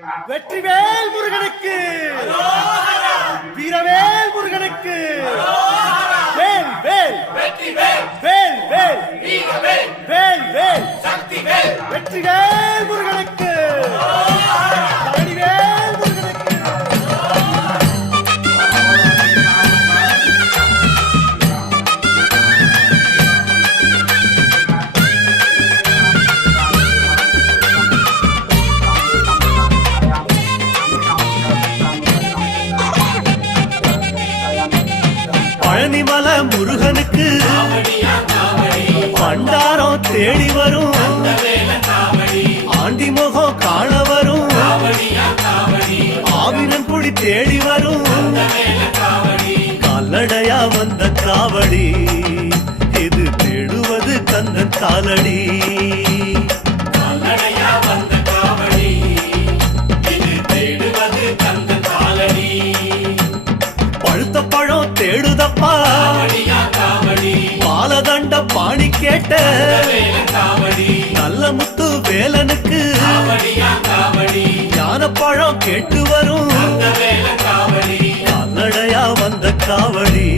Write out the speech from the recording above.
வெற்றிவேல் முருகனுக்கு, வீரவேல் முருகனுக்கு, வேல் வேல் வேல் வேல் வேல் வேல் வெற்றிவேல் முருகனுக்கு, பழனிவேல் முருகனுக்கு. பழனிமல முருகனுக்கு பண்டாரம் தேடி வரும், ஆண்டி முகம் காண வரும், ஆவினன் குடி தேடி வரும், கால்நடையா வந்த காவடி இது தேடுவது கந்தன் காலடி. பழுத்த பழம் தேடுதப்பா, பாலதண்ட பாணி கேட்ட நல்ல முத்து வேலனுக்கு, ஞான பழம் கேட்டு வரும், கால்நடையா வந்த காவடி.